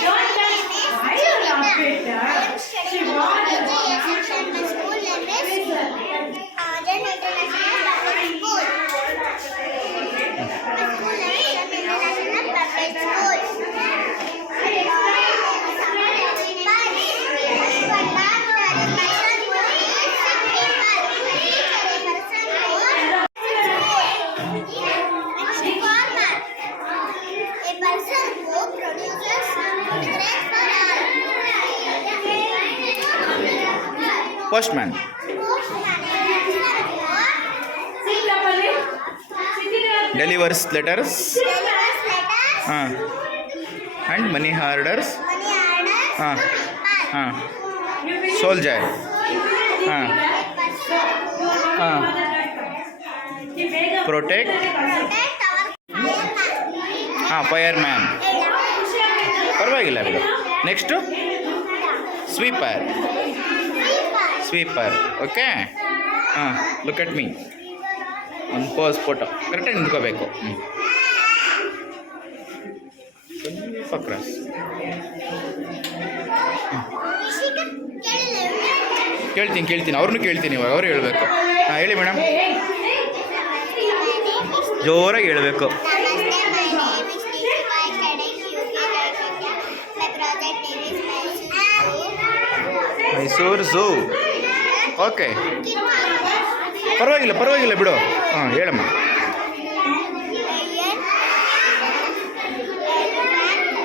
Don't laugh. You. Post man delivers letters ಹಾಂ and money ಹಾರ್ಡರ್ಸ್ ಹಾಂ ಹಾಂ ಸೋಲ್ಜರ್ ಹಾಂ ಹಾಂ ಪ್ರೊಟೆಕ್ಟ್ ಹಾಂ ಫೈರ್ ಮ್ಯಾನ್ ಪರವಾಗಿಲ್ಲ ಬಿಡು. ನೆಕ್ಸ್ಟು ಸ್ವೀಪರ್ ಸ್ವೀಪರ್ ಓಕೆ ಹಾಂ ಲುಕ್ ಅಟ್ ಮೀ ಒಂದು ಪೋಸ್ ಫೋಟೋ ಕರೆಕ್ಟಾಗಿ ನಿಂತ್ಕೋಬೇಕು. ಹ್ಞೂ ಸ್ವಲ್ಪ ಕ್ರಾಸ್ ಕೇಳ್ತೀನಿ ಕೇಳ್ತೀನಿ. ಅವ್ರನ್ನೂ ಕೇಳ್ತೀನಿ ಇವಾಗ, ಅವ್ರು ಹೇಳಬೇಕು. ಹಾಂ, ಹೇಳಿ ಮೇಡಮ್ ಜೋರಾಗಿ ಹೇಳಬೇಕು. ಮೈಸೂರು ಝೂ ಓಕೆ ಪರವಾಗಿಲ್ಲ ಪರವಾಗಿಲ್ಲ ಬಿಡು ಹಾಂ ಹೇಳಮ್ಮ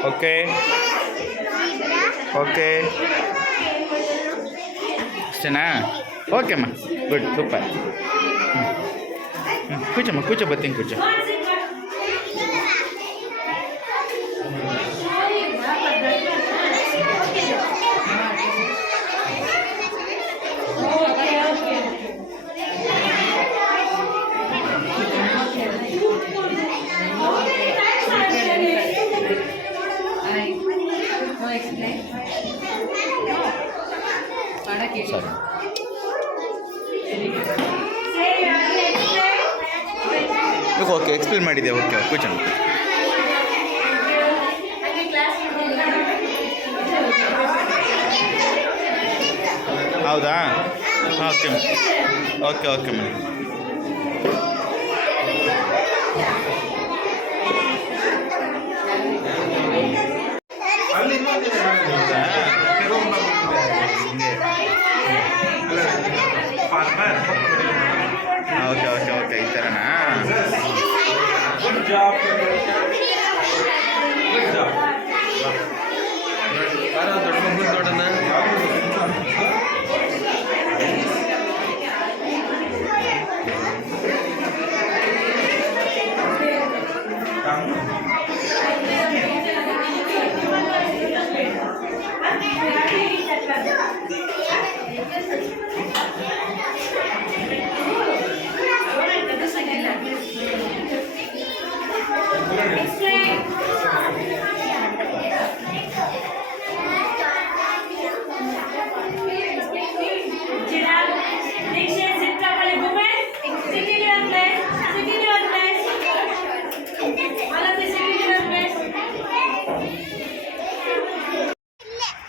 ಓಕೆ ಓಕೆ ಅಷ್ಟೇನಾ ಓಕೆ ಅಮ್ಮ ಗುಡ್ ಸೂಪರ್ ಹ್ಞೂ ಕೂಚಮ್ಮ ಕೂಚೋ ಬರ್ತೀನಿ ಕೂಚೋ ಸರಿ. ಓಕೆ ಎಕ್ಸ್ಪ್ಲೇನ್ ಮಾಡಿದೆ ಓಕೆ ಕ್ವಶನ್ ಹೌದಾ? Okay okay okay madam. job. Good job. ಯಾರೋ ದೊಡ್ಡ ಮಗು ದೊಡ್ಡನ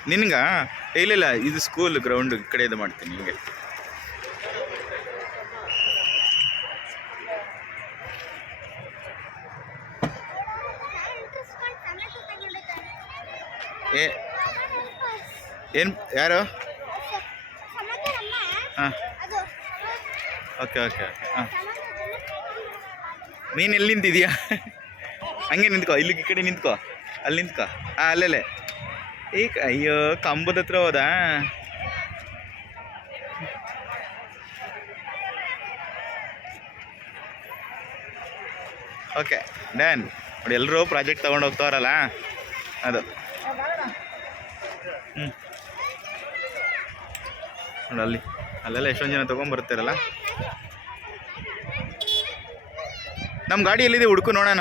ನಿನ್ಗ? ಇಲ್ಲ ಇದು ಸ್ಕೂಲ್ ಗ್ರೌಂಡ್ ಕಡೆ ಇದು ಮಾಡ್ತೀನಿ ನಿಮಗೆ ಏ, ಏನು, ಯಾರು? ಹಾಂ. ಓಕೆ ಓಕೆ ಓಕೆ, ಹಾಂ. ನೀನು ಎಲ್ಲಿ ನಿಂತಿದ್ಯಾ? ಹಂಗೆ ನಿಂತ್ಕೋ ಇಲ್ಲಿ ಈ ಕಡೆ ನಿಂತ್ಕೋ. ಅಲ್ಲಿ ನಿಂತ್ಕೋ. ಹಾಂ ಅಲ್ಲೇ. ಈಗ ಅಯ್ಯೋ, ಕಂಬದ ಹತ್ರ ಹೋದಾ? ಓಕೆ ಡ್ಯಾನ್ ನೋಡಿ ಎಲ್ಲರೂ ಪ್ರಾಜೆಕ್ಟ್ ತೊಗೊಂಡು ಹೋಗ್ತಾವ್ರಲ್ಲ ಅದು. ಹ್ಞೂ ನೋಡಿ, ಅಲ್ಲಿ, ಅಲ್ಲೆಲ್ಲ ಎಷ್ಟೊಂದು ಜನ ತೊಗೊಂಬರ್ತಾರಲ್ಲ ನಮ್ಮ ಗಾಡಿ ಎಲ್ಲಿದೆ? ಹುಡುಕು ನೋಡೋಣ.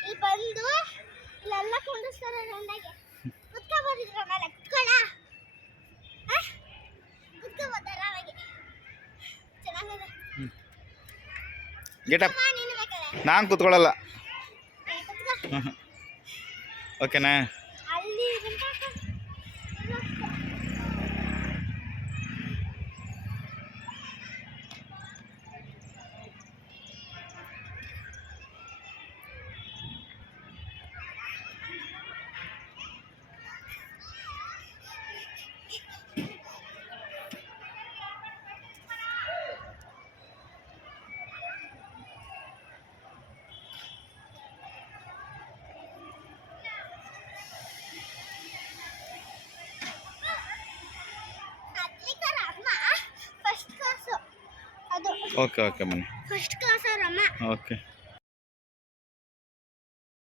ಗೆಟಪ್ ನಾನು ಕೂತ್ಕೊಳ್ಳಲ್ಲ. ಓಕೆನಾ ಓಕೆ ಓಕೆ ಮನೆ. ಫಸ್ಟ್ ಕ್ಲಾಸ್ ಅವರಮ್ಮ ಓಕೆ